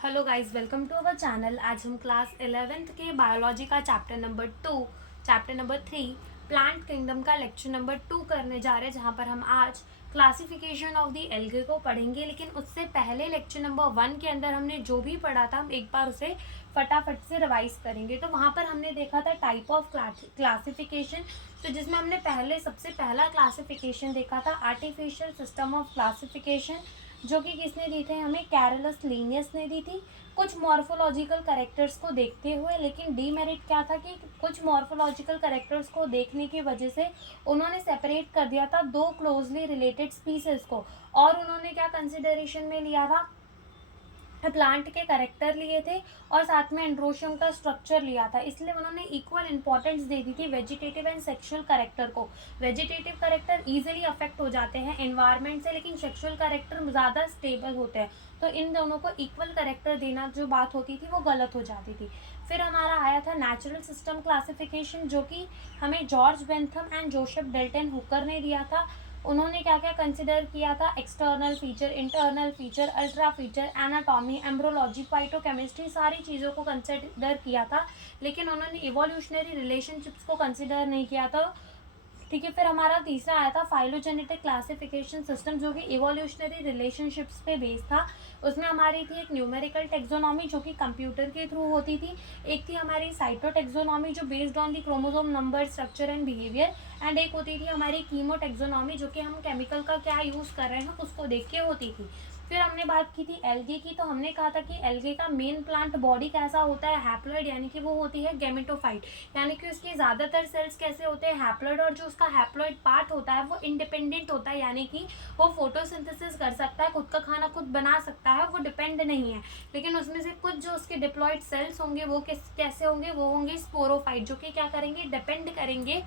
Hello guys, welcome to our channel. आज हम class 11th के बायोलॉजी का चैप्टर नंबर 3 प्लांट किंगडम का लेक्चर नंबर 2 करने जा रहे हैं, जहां पर हम आज क्लासिफिकेशन ऑफ द एल्गे को पढ़ेंगे। लेकिन उससे पहले लेक्चर नंबर 1 के अंदर हमने जो भी पढ़ा था हम एक बार उसे फटाफट से रिवाइज करेंगे। तो वहां पर हमने देखा था टाइप ऑफ क्लासिफिकेशन, तो जिसमें हमने सबसे पहला क्लासिफिकेशन देखा था आर्टिफिशियल सिस्टम ऑफ क्लासिफिकेशन, जो कि किसने दी थी हमें, कैरोलस लिनियस ने दी थी। कुछ मॉर्फोलॉजिकल कैरेक्टर्स को देखते हुए, लेकिन डीमेरिट क्या था कि कुछ मॉर्फोलॉजिकल कैरेक्टर्स को देखने की वजह से उन्होंने सेपरेट कर दिया था दो क्लोजली रिलेटेड स्पीसीज को, और उन्होंने क्या कंसिडरेशन में लिया था, प्लांट के करेक्टर लिए थे और साथ में एंड्रोशियम का स्ट्रक्चर लिया था। इसलिए उन्होंने इक्वल इंपॉर्टेंस दे दी थी वेजिटेटिव एंड सेक्सुअल करेक्टर को। वेजिटेटिव करेक्टर इजीली अफेक्ट हो जाते हैं एनवायरनमेंट से, लेकिन सेक्सुअल करेक्टर ज़्यादा स्टेबल होते हैं। तो इन दोनों को इक्वल करेक्टर देना जो बात होती थी वो गलत हो जाती थी। फिर हमारा आया था नेचुरल सिस्टम क्लासिफिकेशन, जो कि हमें George Bentham and Joseph Dalton Hooker ने दिया था। उन्होंने क्या क्या कंसिडर किया था, external feature, internal feature, ultra feature, anatomy, embryology, phytochemistry, सारी चीज़ों को कंसिडर किया था। लेकिन उन्होंने इवोल्यूशनरी रिलेशनशिप्स को कंसिडर नहीं किया था। ठीक है, फिर हमारा तीसरा आया था फाइलोजेनेटिक क्लासिफिकेशन सिस्टम, जो कि इवोल्यूशनरी रिलेशनशिप्स पे बेस्ड था। उसमें हमारी थी एक न्यूमेरिकल टेक्सोनॉमी जो कि कंप्यूटर के थ्रू होती थी, एक थी हमारी साइटोटेक्सोनॉमी जो based on the chromosome number, structure and behaviour, and एक होती थी हमारी कीमोटेक्सोनॉमी जो कि हम केमिकल का क्या यूज़ कर रहे हैं उसको देख के होती थी। फिर हमने बात की थी एल्गे की, तो हमने कहा था कि एल्गे का मेन प्लांट बॉडी कैसा होता है, हैप्लॉइड, यानी कि वो होती है गेमेटोफाइट, यानी कि उसके ज़्यादातर सेल्स कैसे होते हैं, हैप्लॉइड, और जो उसका हैप्लॉइड पार्ट होता है वो इंडिपेंडेंट होता है, यानी कि वो फोटोसिंथेसिस कर सकता है, खुद का खाना खुद बना सकता है, वो डिपेंड नहीं है। लेकिन उसमें से कुछ जो उसके डिप्लॉयड सेल्स होंगे वो कैसे होंगे, वो होंगे स्पोरोफाइट, जो कि क्या करेंगे, डिपेंड करेंगे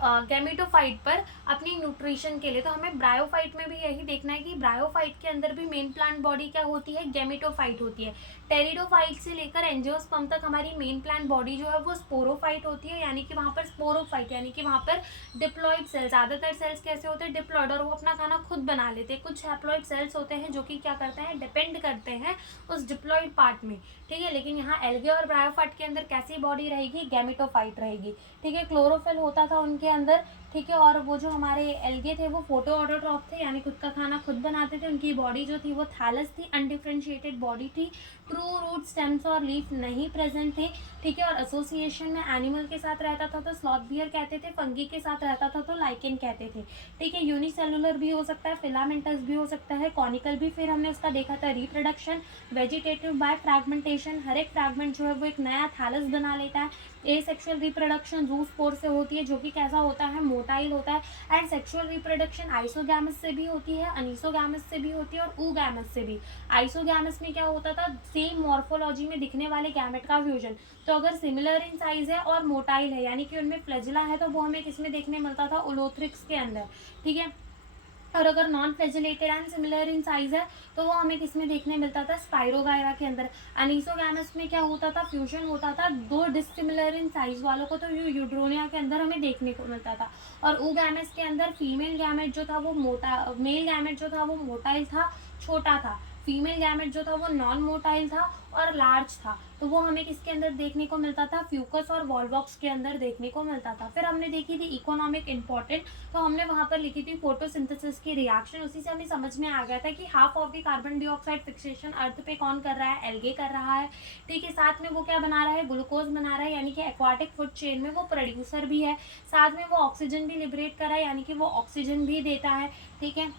गैमेटोफाइट पर अपनी न्यूट्रिशन के लिए। तो हमें ब्रायोफाइट में भी यही देखना है कि ब्रायोफाइट के अंदर भी मेन प्लांट बॉडी क्या होती है, गैमेटोफाइट होती है। टेरिडोफाइट से लेकर एंजियोस्पर्म तक हमारी मेन प्लांट बॉडी जो है वो स्पोरोफाइट होती है, यानी कि वहाँ पर स्पोरोफाइट, यानी कि वहाँ पर डिप्लॉयड सेल्स, ज़्यादातर सेल्स कैसे होते हैं, डिप्लॉयड, और वो अपना खाना खुद बना लेते हैं। कुछ हैप्लॉयड सेल्स होते हैं जो कि क्या करते हैं, डिपेंड करते हैं उस डिप्लॉयड पार्ट में। ठीक है, लेकिन यहाँ एल्गे और ब्रायोफाइट के अंदर कैसी बॉडी रहेगी, गैमेटोफाइट रहेगी। ठीक है, क्लोरोफिल होता था उनके अंदर। ठीक है, और वो जो हमारे एल्गे थे वो फोटो ऑटोट्रॉफ थे, यानी खुद का खाना खुद बनाते थे। उनकी बॉडी जो थी वो थैलस थी, अनडिफ्रेंशिएटेड बॉडी थी। ट्रू रूट, स्टेम्स और लीफ नहीं प्रेजेंट थे। ठीक है, और एसोसिएशन में एनिमल के साथ रहता था तो स्लॉथ बियर कहते थे, फंगी के साथ रहता था तो लाइकेन कहते थे। ठीक है, यूनिसेलुलर भी हो सकता है, फिलामेंटस भी हो सकता है, कॉनिकल भी। फिर हमने उसका देखा था रिप्रोडक्शन, वेजिटेटिव बाय फ्रैगमेंटेशन, हर एक फ्रैगमेंट जो है वो एक नया थैलस बना लेता है। एसेक्सुअल रिप्रोडक्शन जूस्पोर से होती है, जो कि कैसा होता है, मोटाइल होता है। एंड सेक्सुअल रिप्रोडक्शन आइसोगैमस से भी होती है, अनीसोगैमस से भी होती है, और ऊगैमस से भी। आइसोगैमस में क्या होता था, सेम मॉर्फोलॉजी में दिखने वाले गैमेट का फ्यूजन। तो अगर सिमिलर इन साइज है और मोटाइल है, यानी कि उनमें फ्लैजिला है, तो वो हमें किसमें देखने मिलता था, उलोथ्रिक्स के अंदर। ठीक है, और अगर non flagellated and similar in size है तो वो हमें किसमें देखने मिलता था, स्पाइरोगायरा के अंदर। अनीसोगैमस में क्या होता था, फ्यूजन होता था दो डिसिमिलर इन साइज वालों को, तो यूड्रोनिया के अंदर हमें देखने को मिलता था। और ऊगैमस के अंदर फीमेल गैमेट जो था वो मोटा, मेल गैमेट जो था वो मोटाइल था, छोटा था। फीमेल गैमेट जो था वो नॉन मोटाइल था और लार्ज था। तो वो हमें किसके अंदर देखने को मिलता था, फ्यूकस और वॉलवॉक्स के अंदर देखने को मिलता था। फिर हमने देखी थी इकोनॉमिक इंपॉर्टेंट, तो हमने वहाँ पर लिखी थी फोटोसिंथेसिस की रिएक्शन। उसी से हमें समझ में आ गया था कि half of the carbon dioxide fixation earth पे कौन कर रहा है, एल्गे कर रहा है। ठीक है, साथ में वो क्या बना रहा है, ग्लूकोज बना रहा है, यानी कि एक्वाटिक फूड चेन में वो प्रोड्यूसर भी है। साथ में वो ऑक्सीजन भी लिबरेट कर रहा है, यानी कि वो ऑक्सीजन भी देता है। ठीक है,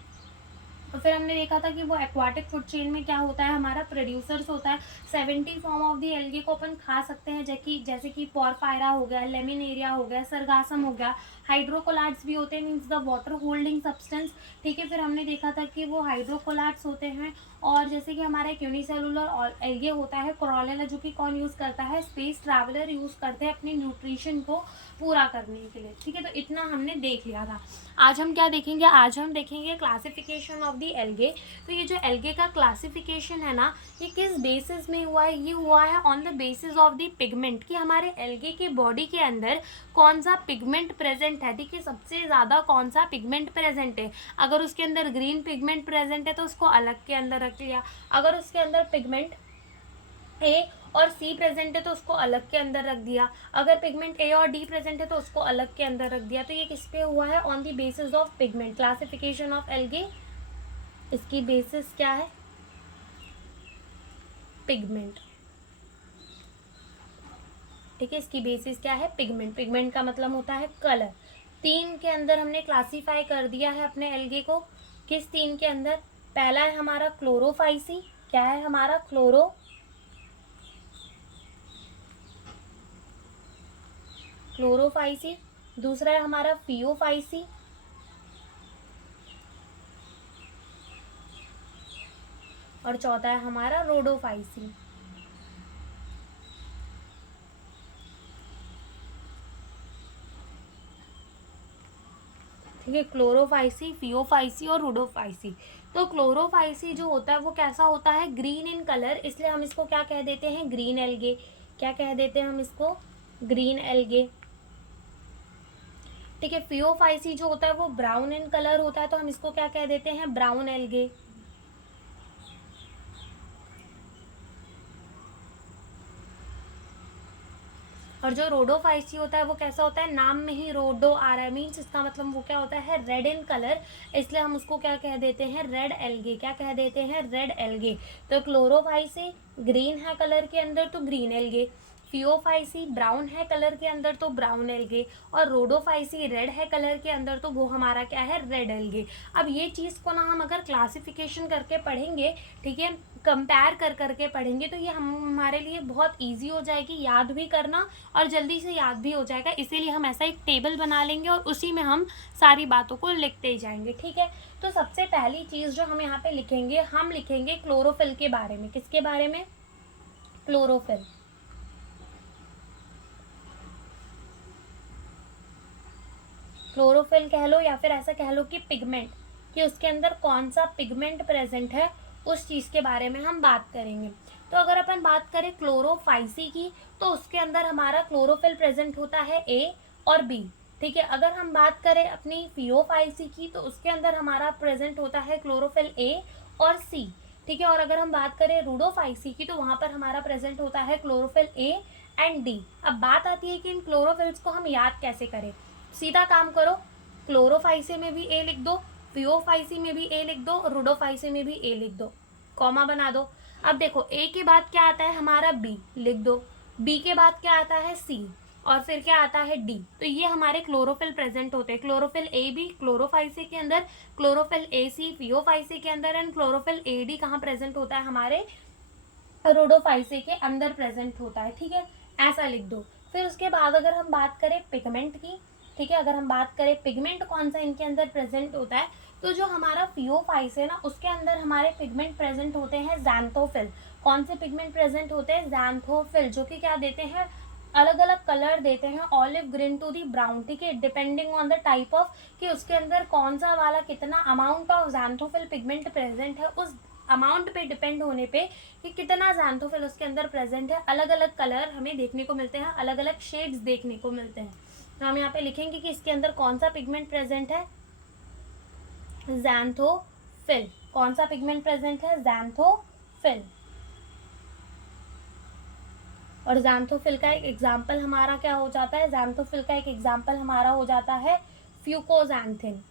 तो फिर हमने देखा था कि वो एक्वाटिक फूड चेन में क्या होता है, हमारा प्रोड्यूसर्स होता है। 70 फॉर्म ऑफ द एल्गे को अपन खा सकते हैं, जैसे कि पोरफायरा हो गया, लेमिनेरिया हो गया, सरगासम हो गया। हाइड्रोकोलाट्स भी होते हैं, means the water holding substance. ठीक है, फिर हमने देखा था कि वो हाइड्रोकोलाट्स होते हैं। और जैसे कि हमारा एक यूनिसेलुलर और एल्गे होता है क्रोरेला, जो कि कौन यूज़ करता है, स्पेस ट्रैवलर यूज़ करते हैं अपनी न्यूट्रिशन को पूरा करने के लिए। ठीक है, तो इतना हमने देख लिया था। आज हम क्या देखेंगे, आज हम देखेंगे क्लासिफिकेशन ऑफ द एल्गे। तो ये जो एल्गे का क्लासिफिकेशन है ना, ये किस बेसिस में हुआ है, ये हुआ है on the basis of the pigment, कि हमारे एल्गे के बॉडी के अंदर कौन सा पिगमेंट प्रेजेंट है। ठीक है, सबसे ज़्यादा कौन सा पिगमेंट प्रेजेंट है। अगर उसके अंदर ग्रीन पिगमेंट प्रेजेंट है तो उसको अलग के अंदर रख लिया। अगर उसके अंदर पिगमेंट ए और सी प्रेजेंट है तो उसको अलग के अंदर रख दिया। अगर पिगमेंट ए और डी प्रेजेंट है तो उसको अलग के अंदर रख दिया। तो ये किस पे हुआ है? On the basis of pigment. Classification of algae, इसकी बेसिस क्या है? पिगमेंट। ठीक है, इसकी बेसिस क्या है? पिगमेंट। पिगमेंट का मतलब होता है कलर। 3 के अंदर हमने क्लासीफाई कर दिया है अपने एल्गे को। किस 3 के अंदर? पहला है हमारा क्लोरोफाइसी। क्या है हमारा? क्लोरोफाइसी। दूसरा है हमारा फियोफाइसी। और चौथा है हमारा रोडोफाइसी। ठीक है, क्लोरोफाइसी, फियोफाइसी और रोडोफाइसी। तो क्लोरोफाइसी जो होता है वो कैसा होता है? ग्रीन इन कलर, इसलिए हम इसको क्या कह देते हैं? Green algae. क्या कह देते हैं हम इसको? Green algae. ठीक है, फियोफाइसी जो होता है वो ब्राउन इन कलर होता है, तो हम इसको क्या कह देते हैं? Brown algae. और जो रोडोफाइसी होता है वो कैसा होता है? नाम में ही रोडो आ रहा है, मीन्स इसका मतलब वो क्या होता है? रेड इन कलर, इसलिए हम उसको क्या कह देते हैं? Red algae. क्या कह देते हैं? Red algae. तो क्लोरोफाइसी ग्रीन है कलर के अंदर तो ग्रीन एल्गे, फियोफाइसी ब्राउन है कलर के अंदर तो ब्राउन एल्गे, और रोडोफाइसी रेड है कलर के अंदर तो वो हमारा क्या है? Red algae. अब ये चीज़ को ना हम अगर क्लासिफिकेशन करके पढ़ेंगे, ठीक है, कंपेयर कर करके पढ़ेंगे, तो ये हमारे लिए बहुत इजी हो जाएगी याद भी करना, और जल्दी से याद भी हो जाएगा। इसीलिए हम ऐसा एक टेबल बना लेंगे और उसी में हम सारी बातों को लिखते ही जाएंगे। ठीक है, तो सबसे पहली चीज़ जो हम यहाँ पे लिखेंगे, हम लिखेंगे क्लोरोफिल के बारे में। किसके बारे में? क्लोरोफिल। क्लोरोफिल कह लो या फिर ऐसा कह लो कि पिगमेंट, कि उसके अंदर कौन सा पिगमेंट प्रेजेंट है, उस चीज़ के बारे में हम बात करेंगे। तो अगर अपन बात करें क्लोरोफाइसी की, तो उसके अंदर हमारा क्लोरोफिल प्रेजेंट होता है ए और बी। ठीक है, अगर हम बात करें अपनी फियोफाइसी की, तो उसके अंदर हमारा प्रेजेंट होता है क्लोरोफिल ए और सी। ठीक है, और अगर हम बात करें रूडोफाइसी की, तो वहाँ पर हमारा प्रेजेंट होता है क्लोरोफिल ए एंड डी। अब बात आती है कि इन क्लोरोफिल्स को हम याद कैसे करें। सीधा काम करो, क्लोरोफाइसी में भी ए लिख दो, फियोफाइसी में भी ए लिख दो, रूडोफाइसी में भी ए लिख दो, कॉमा बना दो। अब देखो, ए के बाद क्या आता है हमारा? बी, लिख दो। बी के बाद क्या आता है? सी, और फिर क्या आता है? डी। तो ये हमारे क्लोरोफिल प्रेजेंट होते हैं। क्लोरोफिल ए बी क्लोरोफाइसी के अंदर, क्लोरोफिल ए सी फियोफाइसी के अंदर, एंड क्लोरोफिल ए डी कहाँ प्रेजेंट होता है? हमारे रोडोफाइसी के अंदर प्रेजेंट होता है। ठीक है, ऐसा लिख दो। फिर उसके बाद अगर हम बात करें पिगमेंट की, ठीक है, अगर हम बात करें पिगमेंट कौन सा इनके अंदर प्रेजेंट होता है, तो जो हमारा फियोफाइस है ना, उसके अंदर हमारे पिगमेंट प्रेजेंट होते हैं ज़ैंथोफिल। कौन से पिगमेंट प्रेजेंट होते हैं? ज़ैंथोफिल, जो कि क्या देते हैं? अलग अलग कलर देते हैं, olive green to the brown. ठीक है, depending on the type of, कि उसके अंदर कौन सा वाला कितना amount of xanthophyll pigment present है, उस अमाउंट पे डिपेंड होने पे कि कितना ज़ैंथोफिल उसके अंदर प्रेजेंट है, अलग अलग कलर हमें देखने को मिलते हैं, अलग अलग शेड्स देखने को मिलते हैं। तो हम यहाँ पे लिखेंगे कि इसके अंदर कौन सा पिगमेंट प्रेजेंट है? ज़ैंथोफिल। कौन सा पिगमेंट प्रेजेंट है? ज़ैंथोफिल। और ज़ैंथोफिल का एक एग्जाम्पल हमारा क्या हो जाता है? ज़ैंथोफिल का एक एग्जाम्पल हमारा हो जाता है फ्यूकोज़ैंथिन।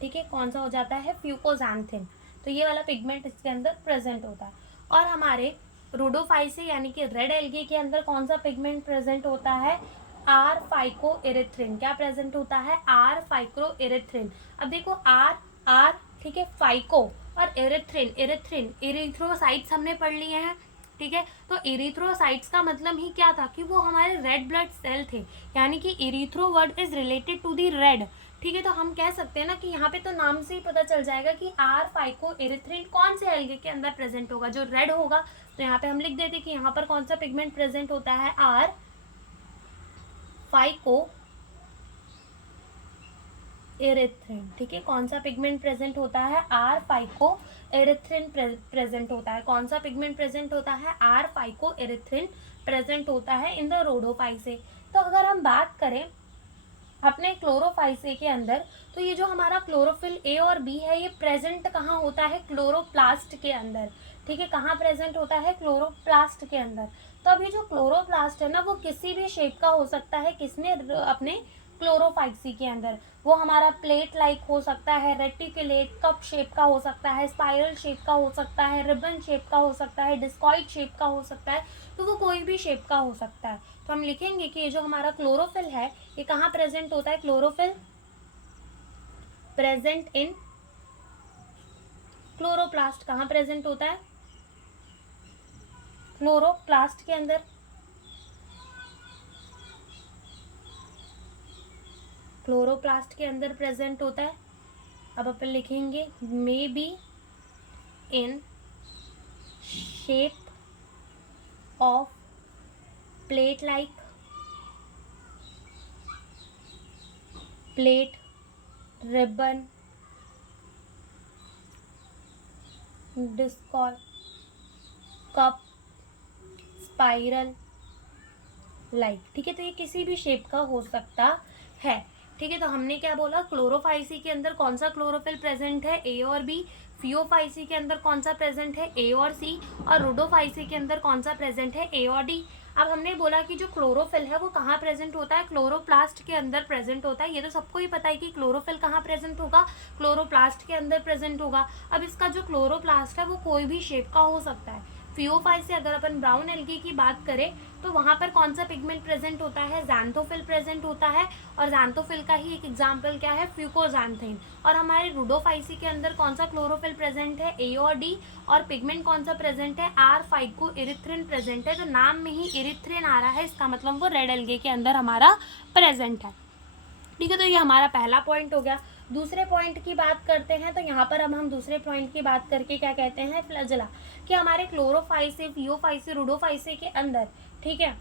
ठीक है, कौन सा हो जाता है? फ्यूकोज़ैंथिन। तो ये वाला पिगमेंट इसके अंदर प्रेजेंट होता है। और हमारे रोडोफाइसी यानी कि रेड एल्गे के अंदर कौन सा पिगमेंट प्रेजेंट होता है? आर फाइकोइरिथ्रिन। क्या प्रेजेंट होता है? आर फाइकोइरिथ्रिन। अब देखो, आर ठीक है, फाइको और इरिथ्रिन इरिथ्रोसाइट्स हमने पढ़ लिए हैं। ठीक है, तो इरिथ्रोसाइट्स का मतलब ही क्या था? कि वो हमारे रेड ब्लड सेल थे, यानी कि erythro word is related to the red. ठीक है, तो हम कह सकते हैं ना कि यहाँ पे तो नाम से ही पता चल जाएगा कि आर फाइकोइरिथ्रिन कौन से एल्गे के अंदर प्रेजेंट होगा, जो रेड होगा। तो यहाँ पे हम लिख देते कि यहाँ पर कौन सा पिगमेंट प्रेजेंट होता है? R phycoerythrin. ठीक है, कौन सा पिगमेंट प्रेजेंट होता है? आर फाइको एरिथ्रिन प्रेजेंट होता है। कौन सा पिगमेंट प्रेजेंट होता है? आर फाइको एरिथ्रिन प्रेजेंट होता है इन द रोडोफाइसे। तो अगर हम बात करें अपने क्लोरोफाइसे के अंदर, तो ये जो हमारा क्लोरोफिल ए और बी है ये प्रेजेंट कहाँ होता है, क्लोरोप्लास्ट के अंदर, ठीक है, कहाँ प्रेजेंट होता है, क्लोरोप्लास्ट के अंदर। तो अब ये जो क्लोरोप्लास्ट है ना वो किसी भी शेप का हो सकता है, किसने, अपने क्लोरोफाइसी के अंदर। वो हमारा प्लेट लाइक हो सकता है, रेटिकुलेट कप शेप का हो सकता है, स्पाइरल शेप का हो सकता है, रिबन शेप का हो सकता है, डिस्कॉइड शेप का हो सकता है, तो वो कोई भी शेप का हो सकता है। तो हम लिखेंगे कि ये जो हमारा क्लोरोफिल है ये कहाँ प्रेजेंट होता है, क्लोरोफिल प्रेजेंट इन क्लोरोप्लास्ट। कहाँ प्रेजेंट होता है, क्लोरोप्लास्ट के अंदर। क्लोरोप्लास्ट के अंदर प्रेजेंट होता है। अब अपन लिखेंगे may be in shape of plate like, plate, ribbon, Discord, cup, spiral like, ठीक है। तो ये किसी भी शेप का हो सकता है, ठीक है। तो हमने क्या बोला, क्लोरोफाइसी के अंदर कौन सा क्लोरोफिल प्रेजेंट है, ए और बी। फियोफाइसी के अंदर कौन सा प्रेजेंट है, ए और सी। और रुडोफाइसी के अंदर कौन सा प्रेजेंट है, ए और डी। अब हमने बोला कि जो क्लोरोफिल है वो कहाँ प्रेजेंट होता है, क्लोरोप्लास्ट के अंदर प्रेजेंट होता है। ये तो सबको ही पता है कि क्लोरोफिल कहाँ प्रेजेंट होगा, क्लोरोप्लास्ट के अंदर प्रेजेंट होगा। अब इसका जो क्लोरोप्लास्ट है वो कोई भी शेप का हो सकता है। फियोफाइट से अगर अपन ब्राउन एल्गी की बात करें तो वहाँ पर कौन सा पिगमेंट प्रेजेंट होता है, ज़ैंथोफिल प्रेजेंट होता है। और ज़ैंथोफिल का ही एक एग्जाम्पल क्या है, फ्यूकोज़ैंथीन। और हमारे रुडोफाइसी के अंदर कौन सा क्लोरोफिल प्रेजेंट है, ए और डी। और पिगमेंट कौन सा प्रेजेंट है, आर फाइको इरिथ्रिन प्रेजेंट है। तो नाम में ही इरिथ्रिन आ रहा है, इसका मतलब वो रेड एल्गे के अंदर हमारा प्रेजेंट है, ठीक है। तो ये हमारा पहला पॉइंट हो गया। दूसरे पॉइंट की बात करते हैं, तो यहाँ पर अब हम दूसरे पॉइंट की बात करके क्या कहते हैं, फ्लैजेला, कि हमारे क्लोरोफाइसे, फियोफाइसे, रुडोफाइसे के अंदर, ठीक है,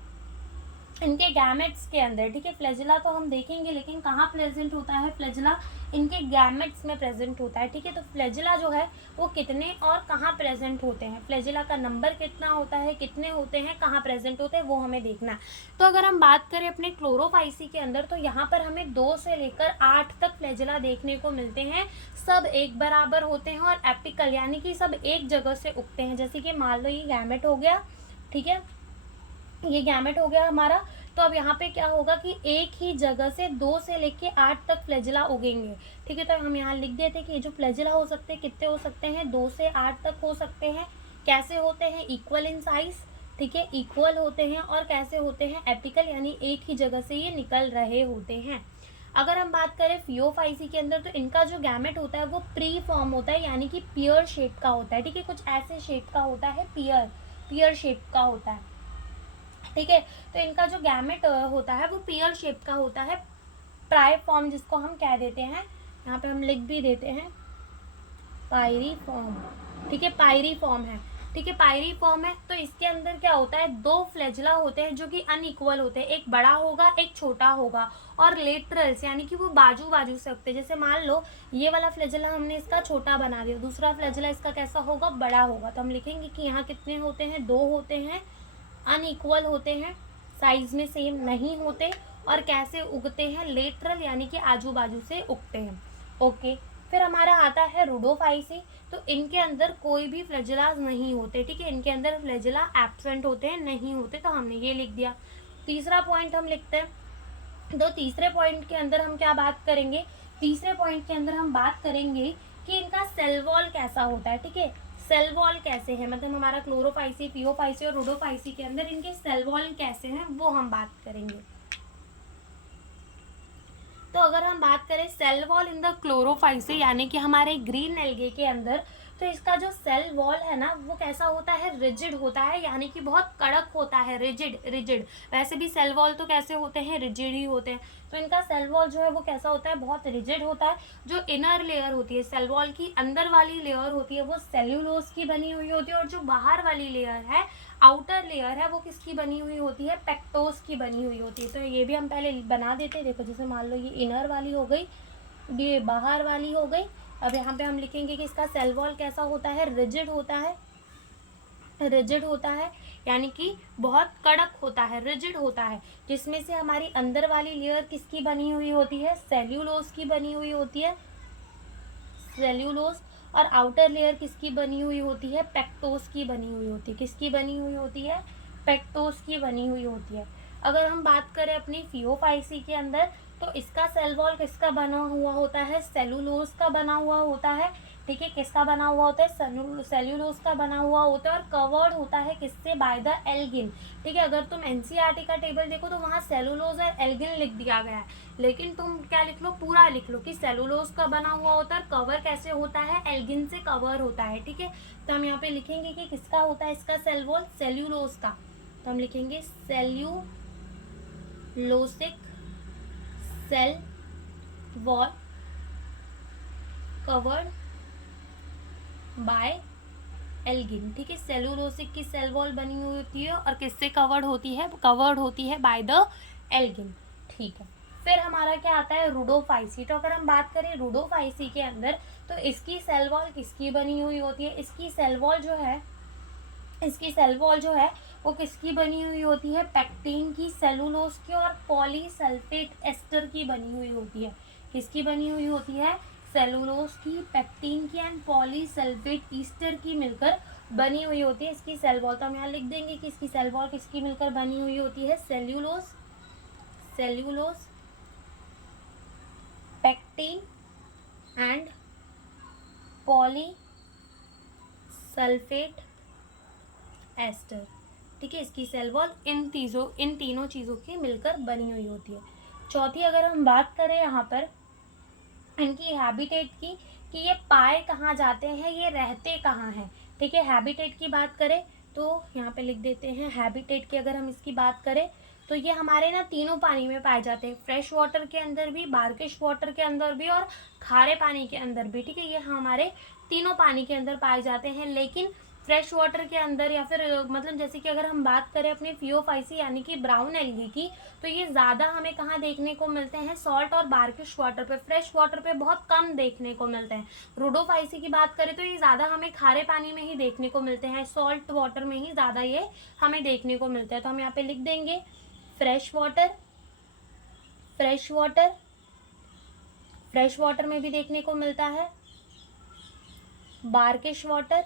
इनके गैमेट्स के अंदर, ठीक है, फ्लैजेला तो हम देखेंगे, लेकिन कहाँ प्रेजेंट होता है फ्लैजेला, इनके गैमेट्स में प्रेजेंट होता है, ठीक है। तो फ्लैजेला जो है वो कितने और कहाँ प्रेजेंट होते हैं, फ्लैजेला का नंबर कितना होता है, कितने होते हैं, कहाँ प्रेजेंट होते हैं, वो हमें देखना है। तो अगर हम बात करें अपने क्लोरोफाइसी के अंदर, तो यहाँ पर हमें 2 से लेकर 8 तक फ्लैजेला देखने को मिलते हैं। सब एक बराबर होते हैं और एपिकल, यानी कि सब एक जगह से उगते हैं। जैसे कि मान लो ये गैमेट हो गया, ठीक है, ये गैमेट हो गया हमारा। तो अब यहाँ पे क्या होगा कि एक ही जगह से 2 से लेके 8 तक फ्लैजेला उगेंगे, ठीक है। तो हम यहाँ लिख देते कि ये जो फ्लैजेला हो सकते हैं कितने हो सकते हैं, 2 से 8 तक हो सकते हैं। कैसे होते हैं, इक्वल इन साइज, ठीक है, इक्वल होते हैं। और कैसे होते हैं, एपिकल, यानी एक ही जगह से ये निकल रहे होते हैं। अगर हम बात करें फियोफाइसी के अंदर, तो इनका जो गैमेट होता है वो प्री फॉर्म होता है, यानी कि पियर शेप का होता है, ठीक है, कुछ ऐसे शेप का होता है, पियर शेप का होता है, ठीक है। तो इनका जो गैमेट होता है वो पियर शेप का होता है, प्राय फॉर्म जिसको हम कह देते हैं, यहाँ पे हम लिख भी देते हैं पायरी फॉर्म, ठीक है, पायरी फॉर्म है, ठीक है, पायरी फॉर्म है। तो इसके अंदर क्या होता है, 2 फ्लैजेला होते हैं जो कि अनइक्वल होते हैं, एक बड़ा होगा एक छोटा होगा। और लेटरल्स, यानी कि वो बाजू बाजू से उगते हैं। जैसे मान लो ये वाला फ्लैजेला हमने इसका छोटा बना दिया, दूसरा फ्लैजेला इसका कैसा होगा, बड़ा होगा। तो हम लिखेंगे कि यहाँ कितने होते हैं, 2 होते हैं, अनइक्वल होते हैं, साइज में सेम नहीं होते। और कैसे उगते हैं, लेटरल, यानी कि आजू बाजू से उगते हैं, ओके। फिर हमारा आता है रुडोफाइसी। तो इनके अंदर कोई भी फ्लैजेलाज नहीं होते, ठीक है, इनके अंदर फ्लैजेला एब्सेंट होते हैं, नहीं होते। तो हमने ये लिख दिया। तीसरा पॉइंट हम लिखते हैं। तो तीसरे पॉइंट के अंदर हम क्या बात करेंगे, तीसरे पॉइंट के अंदर हम बात करेंगे कि इनका सेल वॉल कैसा होता है, ठीक है, सेल वॉल कैसे है, मतलब हमारा क्लोरोफाइसी, फियोफाइसी और रुडोफाइसी के अंदर इनके सेल वॉल कैसे हैं वो हम बात करेंगे। तो अगर हम बात करें cell wall in the Chlorophyceae, यानी कि हमारे ग्रीन एल्गे के अंदर, तो इसका जो सेल वॉल है ना वो कैसा होता है, रिजिड होता है, यानी कि बहुत कड़क होता है, रिजिड। वैसे भी सेल वॉल तो कैसे होते हैं, रिजिड ही होते हैं। तो इनका सेल वॉल जो है वो कैसा होता है, बहुत रिजिड होता है। जो इनर लेयर होती है सेल वॉल की, अंदर वाली लेयर होती है वो सेल्यूलोज की बनी हुई होती है। और जो बाहर वाली लेयर है, आउटर लेयर है, वो किसकी बनी हुई होती है, पेक्टोस की बनी हुई होती है। तो ये भी हम पहले बना देते हैं। देखो जैसे मान लो ये इनर वाली हो गई, ये बाहर वाली हो गई। अब यहाँ पे हम लिखेंगे कि इसका सेल वॉल कैसा होता है, रिजिड होता है, रिजिड होता है, यानी कि बहुत कड़क होता है, रिजिड होता है, जिसमें से हमारी अंदर वाली लेयर किसकी बनी हुई होती है, सेल्यूलोज की बनी हुई होती है, सेल्यूलोज। और आउटर लेयर किसकी बनी हुई होती है, पेक्टोज की बनी हुई होती है, किसकी बनी हुई होती है, पेक्टोज की बनी हुई होती है। अगर हम बात करें अपनी फियोफाइसी के अंदर, तो इसका सेल वॉल किसका बना हुआ होता है, सेलुलोज का बना हुआ होता है, ठीक है, किसका बना हुआ होता है, सेल्यूलोज का बना हुआ होता है, और कवर्ड होता है किससे, बाय द एल्गिन, ठीक है। अगर तुम एनसीईआरटी का टेबल देखो तो वहाँ सेलुलोज और एल्गिन लिख दिया गया है, लेकिन तुम क्या लिख लो, पूरा लिख लो कि सेलुलोज का बना हुआ होता है, कवर कैसे होता है, एल्गिन से कवर होता है, ठीक है। तो हम यहाँ पे लिखेंगे कि किसका होता है इसका सेल वॉल, सेल्यूलोज का, तो हम लिखेंगे cellulosic cell wall covered by algin, ठीक है। सेलुलोसिक की सेल वॉल बनी हुई होती है और किससे कवर्ड होती है, कवर्ड होती है बाय द एल्गिन, ठीक है। फिर हमारा क्या आता है, रुडोफाइसी। तो अगर हम बात करें रुडोफाइसी के अंदर, तो इसकी सेल वॉल किसकी बनी हुई होती है, इसकी सेल वॉल जो है, इसकी सेल वॉल जो है वो किसकी बनी हुई होती है, पेक्टिन की, सेलुलोज की और पॉलीसल्फेट एस्टर की बनी हुई होती है, किसकी बनी हुई होती है, सेलुलोज की, पेक्टिन की एंड पॉलीसल्फेट ईस्टर की मिलकर बनी हुई होती है इसकी सेल वॉल। तो हम यहाँ लिख देंगे कि इसकी सेल वॉल किसकी मिलकर बनी हुई होती है, cellulose, cellulose, pectin and polysulphate ester, ठीक है। इसकी सेल वॉल इन तीनों चीज़ों की मिलकर बनी हुई होती है। चौथी अगर हम बात करें यहाँ पर इनकी हैबिटेट की, कि ये पाए कहाँ जाते हैं, ये रहते कहाँ हैं, ठीक है। हैबिटेट की बात करें तो यहाँ पे लिख देते हैं, हैबिटेट की अगर हम इसकी बात करें तो ये हमारे ना तीनों पानी में पाए जाते हैं, फ्रेश वाटर के अंदर भी, बारकिश वाटर के अंदर भी और खारे पानी के अंदर भी, ठीक है। ये हमारे तीनों पानी के अंदर पाए जाते हैं, लेकिन फ्रेश वाटर के अंदर या फिर मतलब जैसे कि अगर हम बात करें अपने फियोफाइसी यानी कि ब्राउन एल्गी की, तो ये ज़्यादा हमें कहाँ देखने को मिलते हैं, सॉल्ट और बारकिश वाटर पे, फ्रेश वाटर पे बहुत कम देखने को मिलते हैं। रुडोफाइसी की बात करें तो ये ज़्यादा हमें खारे पानी में ही देखने को मिलते हैं, सॉल्ट वाटर में ही ज़्यादा ये हमें देखने को मिलते हैं। तो हम यहाँ पे लिख देंगे fresh water, fresh water, fresh water में भी देखने को मिलता है, बारकिश वाटर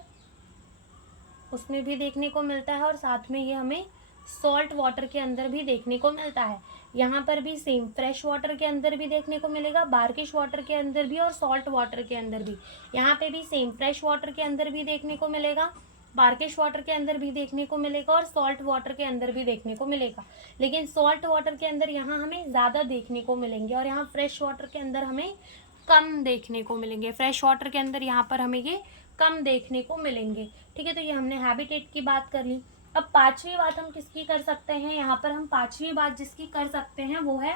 उसमें भी देखने को मिलता है, और साथ में ये हमें सॉल्ट वाटर के अंदर भी देखने को मिलता है। यहाँ पर भी सेम, फ्रेश वाटर के अंदर भी देखने को मिलेगा, बारकिश वाटर के अंदर भी और सॉल्ट वाटर के अंदर भी। यहाँ पे भी सेम, फ्रेश वाटर के अंदर भी देखने को मिलेगा, बारकिश वाटर के अंदर भी देखने को मिलेगा और सॉल्ट वाटर के अंदर भी देखने को मिलेगा। लेकिन सॉल्ट वाटर के अंदर यहाँ हमें ज़्यादा देखने को मिलेंगे और यहाँ फ्रेश वाटर के अंदर हमें कम देखने को मिलेंगे, फ्रेश वाटर के अंदर यहाँ पर हमें ये कम देखने को मिलेंगे, ठीक है। तो ये हमने हैबिटेट की बात कर ली। अब पांचवी बात हम किसकी कर सकते हैं, यहाँ पर हम पांचवी बात जिसकी कर सकते हैं वो है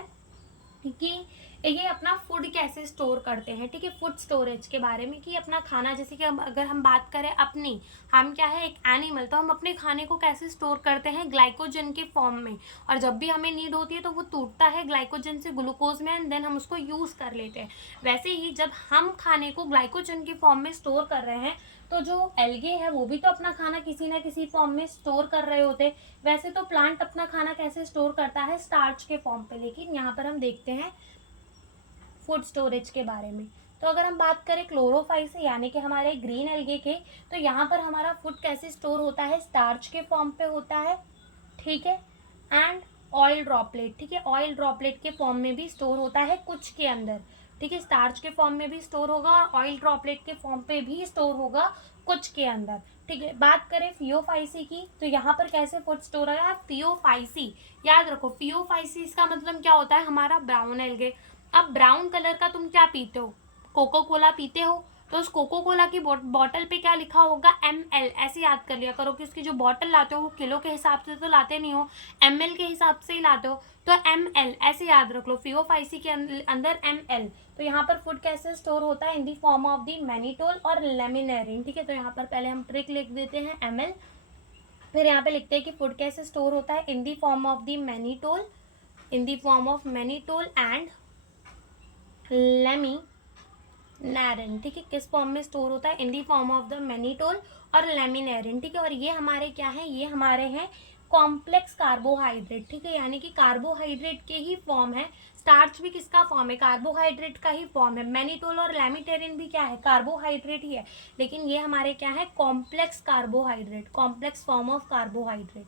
कि ये अपना फूड कैसे स्टोर करते हैं, ठीक है। फूड स्टोरेज के बारे में कि अपना खाना, जैसे कि अगर हम बात करें अपनी, हम क्या है एक एनिमल, तो हम अपने खाने को कैसे स्टोर करते हैं, ग्लाइकोजन के फॉर्म में, और जब भी हमें नीड होती है तो वो टूटता है ग्लाइकोजन से ग्लूकोज में एंड देन हम उसको यूज़ कर लेते हैं। वैसे ही जब हम खाने को ग्लाइकोजन के फॉर्म में स्टोर कर रहे हैं, तो जो एल्गे है वो भी तो अपना खाना किसी ना किसी फॉर्म में स्टोर कर रहे होते। वैसे तो प्लांट अपना खाना कैसे स्टोर करता है, स्टार्च के फॉर्म पे, लेकिन यहाँ पर हम देखते हैं फूड स्टोरेज के बारे में। तो अगर हम बात करें क्लोरोफाइसी यानी कि हमारे ग्रीन एल्गे के, तो यहाँ पर हमारा फूड कैसे स्टोर होता है, स्टार्च के फॉर्म पे होता है, ठीक है, एंड ऑयल ड्रॉपलेट, ठीक है, ऑयल ड्रॉपलेट के फॉर्म में भी स्टोर होता है कुछ के अंदर, ठीक है। स्टार्च के फॉर्म में भी स्टोर होगा और ऑयल ड्रॉपलेट के फॉर्म पे भी स्टोर होगा कुछ के अंदर, ठीक है। बात करें फियोफाइसी की, तो यहाँ पर कैसे फूड स्टोर है, फियोफाइसी, याद रखो फियोफाइसी इसका मतलब क्या होता है, हमारा ब्राउन एल्गे। अब ब्राउन कलर का तुम क्या पीते हो, कोको कोला पीते हो, तो उस कोको कोला की बॉटल पे क्या लिखा होगा, ML, ऐसे याद कर लिया करो कि उसकी जो बॉटल लाते हो वो किलो के हिसाब से तो लाते नहीं हो, ML के हिसाब से ही लाते हो, तो ML ऐसे याद रख लो, फियोफाइसी के अंदर ML। तो यहाँ पर फूड कैसे स्टोर होता है, in the form of the mannitol और लेमिनेरिन, ठीक है। तो यहाँ पर पहले हम ट्रिक लिख देते हैं ML, फिर यहाँ पे लिखते हैं कि फूड कैसे स्टोर होता है, in the form of the mannitol, in the form of mannitol and नैरिन, ठीक है, किस फॉर्म में स्टोर होता है? In the form of the mannitol और लेमिनेरिन, ठीक है। और ये हमारे क्या है? ये हमारे हैं कॉम्प्लेक्स कार्बोहाइड्रेट, ठीक है, यानी कि कार्बोहाइड्रेट के ही फॉर्म है। स्टार्च भी किसका फॉर्म है? कार्बोहाइड्रेट का ही फॉर्म है। मैनिटोल और लेमिटेरिन भी क्या है? कार्बोहाइड्रेट ही है, लेकिन ये हमारे क्या है? Complex carbohydrate, complex form of carbohydrate,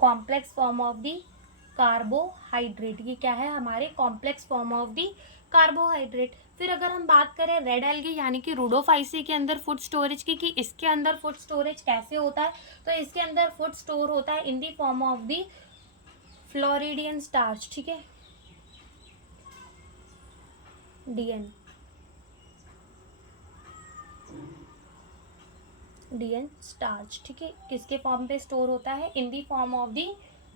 complex form of the carbohydrate. ये क्या है? हमारे complex form of the carbohydrate. फिर अगर हम बात करें रेड एल्गी यानी कि रूडोफाइसी के अंदर फूड स्टोरेज की, कि इसके अंदर फूड स्टोरेज कैसे होता है, तो इसके अंदर फूड स्टोर होता है in the form of the floridean starch, ठीक है, डीएन, डीएन स्टार्च, ठीक है। किसके फॉर्म पे स्टोर होता है? In the form of the